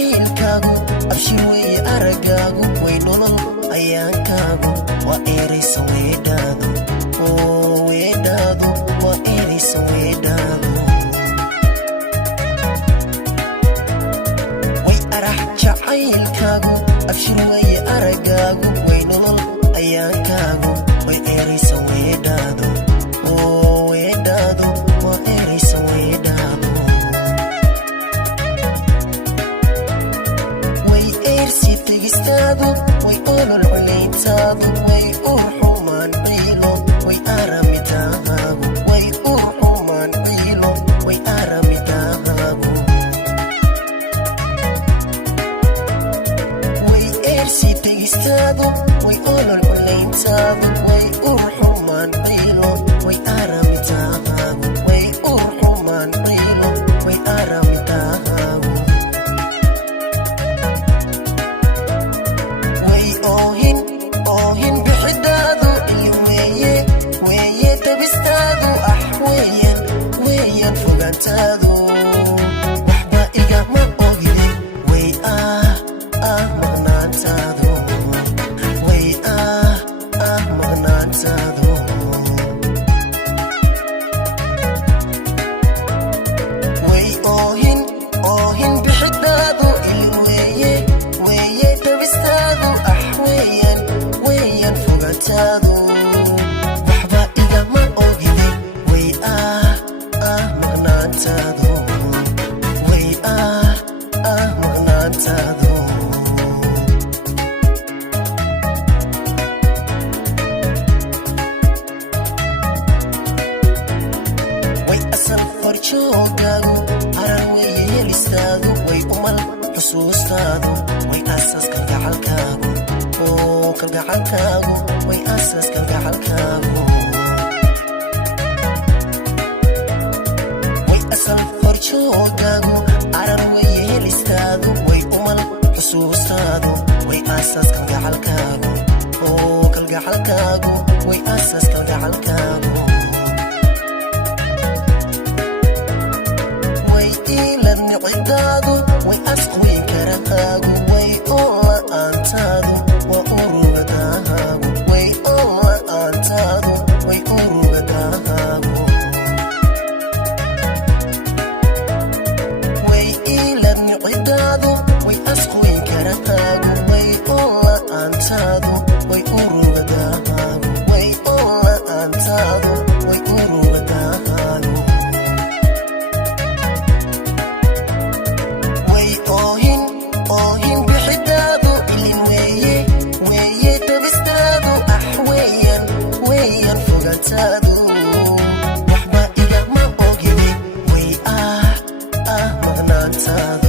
jacaylkaagu abshir weeye aragaagu way nolol ayaankaagu waa eraysa weedhaadu weedhaadu waa eraysa weedhaadu way arax jacaylkaagu abshir weeye aragaagu way nolol ayaankaagu way eraysa weedhaadu weedhaadu waa eraysa weedhaadu way eersi tegistaadu way olol culayntaadu way urxumaan ciilo way aramidahaagu way urxumaan ciilo way aramidahaagu way eersi tegistaadu way olol culayntaadu way urxumaan ciilo way aramidahaagu way urxumaan ciilo way aramidahaagu way oohin bixidaadu ili weeye tabistaadu weeyaan fogaantaadu waxba igama ogide way maqnaantaadu way maqnaantaadu way oohin bixidaadu ili weeye tabistaadu weeyaan fogaantaadu waxba igama ogide way maqnaantaadu way maqnaantaadu way asal farjoogaagu harar weeye helistaadu way umal xusuustaadu way asaas kalgacalkaagu kalgacalkaagu way asaas kalgacalkaagu way asal farjoogaagu harar weeye helistaadu way umal xusuustaadu way asaas kalgacalkaagu kalgacalkaagu way asaas kalgacalkaagu way iilan nicidaadu way asqweyn karahaagu way oola'aantaadu waa urugadahaagu way oola'aantaadu way urugadahaagu way iilan nicidaadu way asqweyn karahaagu way oola'aantaadu way urugadahaagu way oola'aantaadu way urugadahaagu way oohin bixidaadu ilin weeye tabistaadu weeyaan fogaantaadu waxba igama ogide way maqnaantaadu